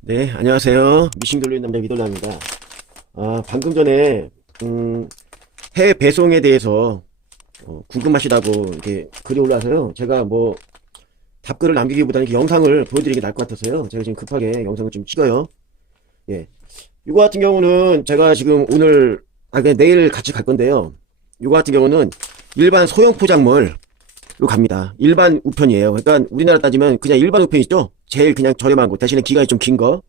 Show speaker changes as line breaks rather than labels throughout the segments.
네, 안녕하세요. 미싱 돌리는 남자 미돌라입니다. 아, 방금 전에, 음, 해외 배송에 대해서, 어, 궁금하시다고 이렇게 글이 올라와서요. 제가 뭐, 답글을 남기기보다는 영상을 보여드리는 게 나을 것 같아서요. 제가 지금 급하게 영상을 좀 찍어요. 예. 이거 같은 경우는 제가 지금 오늘, 아, 그냥 내일 같이 갈 건데요. 이거 같은 경우는 일반 소형 포장물로 갑니다. 일반 우편이에요. 그러니까 우리나라 따지면 그냥 일반 우편 있죠? 제일 그냥 저렴한 거. 대신에 기간이 좀 긴 거.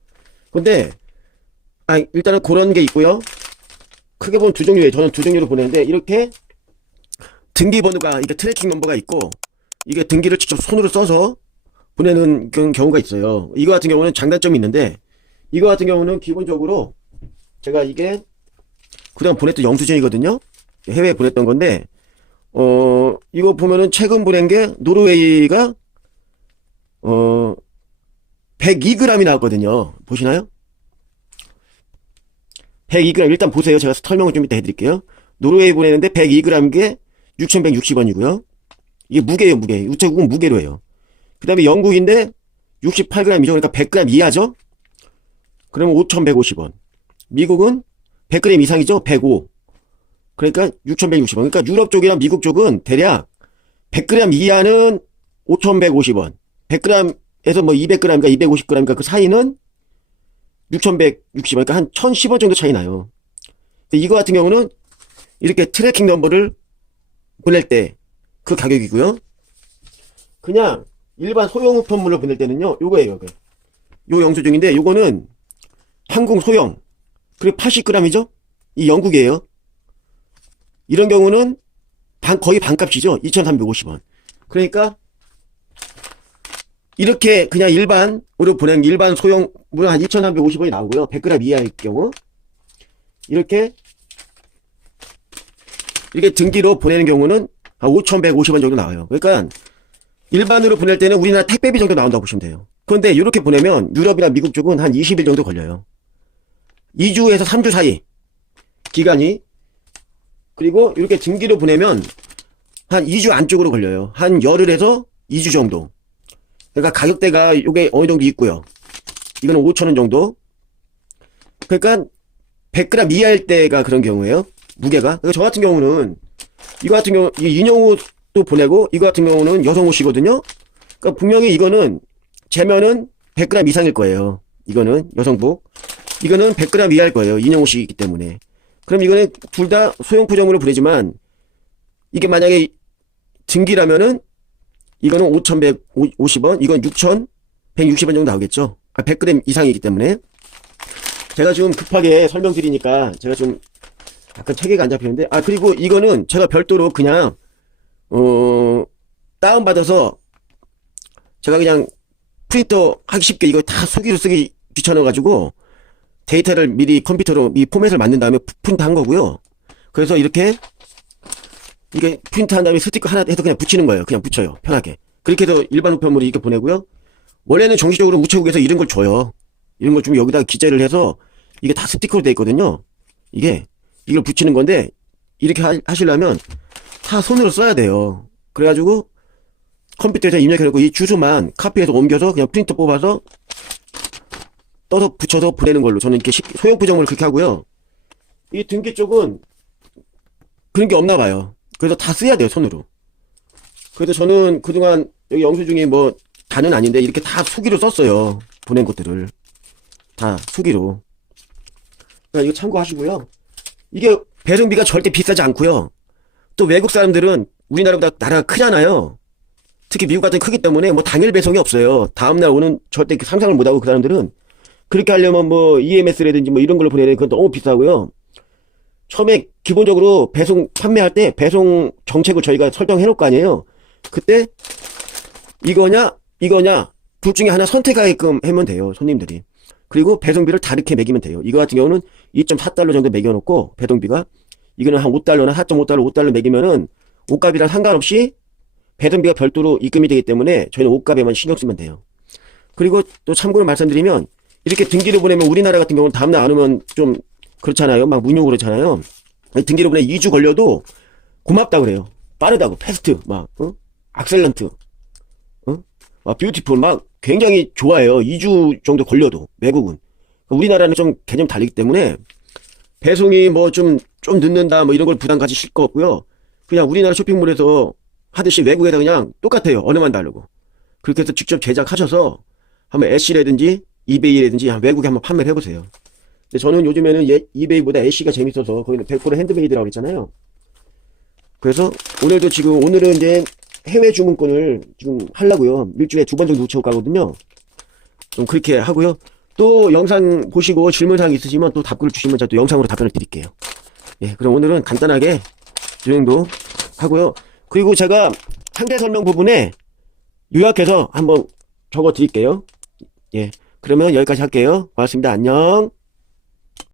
근데, 아, 일단은 그런 게 있고요. 크게 보면 두 종류예요. 저는 두 종류로 보내는데, 이렇게 등기 번호가, 이게 트래킹 넘버가 있고, 이게 등기를 직접 손으로 써서 보내는 그런 경우가 있어요. 이거 같은 경우는 장단점이 있는데, 이거 같은 경우는 기본적으로 제가 이게 그동안 보냈던 영수증이거든요. 해외에 보냈던 건데, 어, 이거 보면은 최근 보낸 게 노르웨이가, 어, 102g이 나왔거든요. 보시나요? 102g 일단 보세요. 제가 설명을 좀 이따 해드릴게요. 노르웨이 보내는데 102g 게 6,160원이고요. 이게 무게예요, 무게. 우체국은 무게로 해요. 그 다음에 영국인데 68g이죠. 그러니까 100g 이하죠? 그러면 5,150원. 미국은 100g 이상이죠? 105. 그러니까 6,160원. 그러니까 유럽 쪽이랑 미국 쪽은 대략 100g 이하는 5,150원. 100g 에서 뭐 200g인가 250g인가 그 사이는 6,160원. 그러니까 한 1,010원 정도 차이 나요. 이거 같은 경우는 이렇게 트래킹 넘버를 보낼 때 그 가격이고요. 그냥 일반 소형 우편물을 보낼 때는요. 요거예요. 요거. 요 영수증인데 요거는 항공 소형. 그리고 80g이죠? 이 영국이에요. 이런 경우는 반, 거의 반값이죠. 2,350원. 그러니까 이렇게 그냥 일반으로 보낸 일반 소형 물은 한 2,350원이 나오고요. 100g 이하일 경우 이렇게 이렇게 등기로 보내는 경우는 한 5,150원 정도 나와요. 그러니까 일반으로 보낼 때는 우리나라 택배비 정도 나온다고 보시면 돼요. 그런데 이렇게 보내면 유럽이나 미국 쪽은 한 20일 정도 걸려요. 2주에서 3주 사이 기간이 그리고 이렇게 등기로 보내면 한 2주 안쪽으로 걸려요. 한 열흘에서 2주 정도. 그러니까 가격대가 이게 어느 정도 있고요. 이거는 5천원 정도. 그러니까 100g 이하일 때가 그런 경우예요. 무게가. 그러니까 저 같은 경우는 이거 같은 경우 이 인형옷도 보내고 이거 같은 경우는 여성 옷이거든요. 그러니까 분명히 이거는 재면은 100g 이상일 거예요. 이거는 여성복. 이거는 100g 이하일 거예요. 인형 옷이기 때문에. 그럼 이거는 둘 다 소형 포장물을 보내지만 이게 만약에 등기라면은 이거는 5,150원, 이건 6,160원 정도 나오겠죠. 아, 100g 이상이기 때문에. 제가 지금 급하게 설명드리니까 제가 좀 약간 체계가 안 잡히는데, 아, 그리고 이거는 제가 별도로 그냥, 어, 다운받아서 제가 그냥 프린터 하기 쉽게 이거 다 수기로 쓰기 귀찮아가지고 데이터를 미리 컴퓨터로 이 포맷을 만든 다음에 프린트 한 거고요. 그래서 이렇게 이게 프린트 한 다음에 스티커 하나 해서 그냥 붙이는 거예요. 그냥 붙여요. 편하게. 그렇게 해서 일반 우편물이 이렇게 보내고요. 원래는 정식적으로 우체국에서 이런 걸 줘요. 이런 걸 좀 여기다가 기재를 해서 이게 다 스티커로 돼 있거든요. 이게 이걸 붙이는 건데 이렇게 하, 하시려면 다 손으로 써야 돼요. 그래가지고 컴퓨터에서 입력해놓고 이 주소만 카피해서 옮겨서 그냥 프린터 뽑아서 떠서 붙여서 보내는 걸로 저는 이렇게 쉽- 소형 포장물을 그렇게 하고요. 이 등기 쪽은 그런 게 없나 봐요. 그래서 다 써야 돼요, 손으로. 그래서 저는 그동안 여기 영수증이 뭐 다는 아닌데 이렇게 다 수기로 썼어요. 보낸 것들을. 다 수기로. 그러니까 이거 참고하시고요. 이게 배송비가 절대 비싸지 않고요. 또 외국 사람들은 우리나라보다 나라가 크잖아요. 특히 미국 같은 크기 때문에 뭐 당일 배송이 없어요. 다음날 오는 절대 그 상상을 못하고 그 사람들은 그렇게 하려면 뭐 EMS라든지 뭐 이런 걸로 보내야 되는 건 너무 비싸고요. 처음에 기본적으로 배송 판매할 때 배송 정책을 저희가 설정해 놓을 거 아니에요. 그때 이거냐 이거냐 둘 중에 하나 선택하게끔 하면 돼요. 손님들이. 그리고 배송비를 다르게 매기면 돼요. 이거 같은 경우는 2.4달러 정도 매겨놓고 배송비가 이거는 한 5달러나 4.5달러 5달러 매기면은 옷값이랑 상관없이 배송비가 별도로 입금이 되기 때문에 저희는 옷값에만 신경 쓰면 돼요. 그리고 또 참고로 말씀드리면 이렇게 등기를 보내면 우리나라 같은 경우는 다음날 안 오면 좀 그렇잖아요. 막 문용 그렇잖아요. 등기를 보내 2주 걸려도 고맙다 그래요. 빠르다고 패스트 막 어? 악셀런트 어? 막 뷰티풀 막 굉장히 좋아요. 2주 정도 걸려도 외국은. 우리나라는 좀 개념 다르기 때문에 배송이 뭐 좀 좀 늦는다 뭐 이런 걸 부담 가지실 거 없고요. 그냥 우리나라 쇼핑몰에서 하듯이 외국에다 그냥 똑같아요. 어느만 다르고. 그렇게 해서 직접 제작하셔서 한번 애쉬라든지 이베이라든지 한 외국에 한번 판매를 해보세요. 근데 저는 요즘에는 예- 이베이보다 애쉬가 재밌어서 거기는 100% 핸드메이드라고 했잖아요. 그래서 오늘도 지금 오늘은 이제 해외 주문권을 지금 하려고요. 일주일에 두 번 정도 놓쳐 가거든요. 좀 그렇게 하고요. 또 영상 보시고 질문사항 있으시면 또 답글을 주시면 제가 또 영상으로 답변을 드릴게요. 예, 그럼 오늘은 간단하게 이 정도 하고요. 그리고 제가 상대 설명 부분에 요약해서 한번 적어 드릴게요. 예, 그러면 여기까지 할게요. 고맙습니다. 안녕.